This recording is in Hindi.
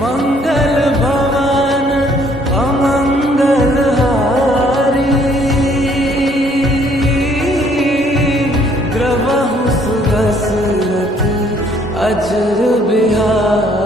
मंगल भवन अमंगल हारी, ग्रवहु सुदशरथ अजर बिहारी।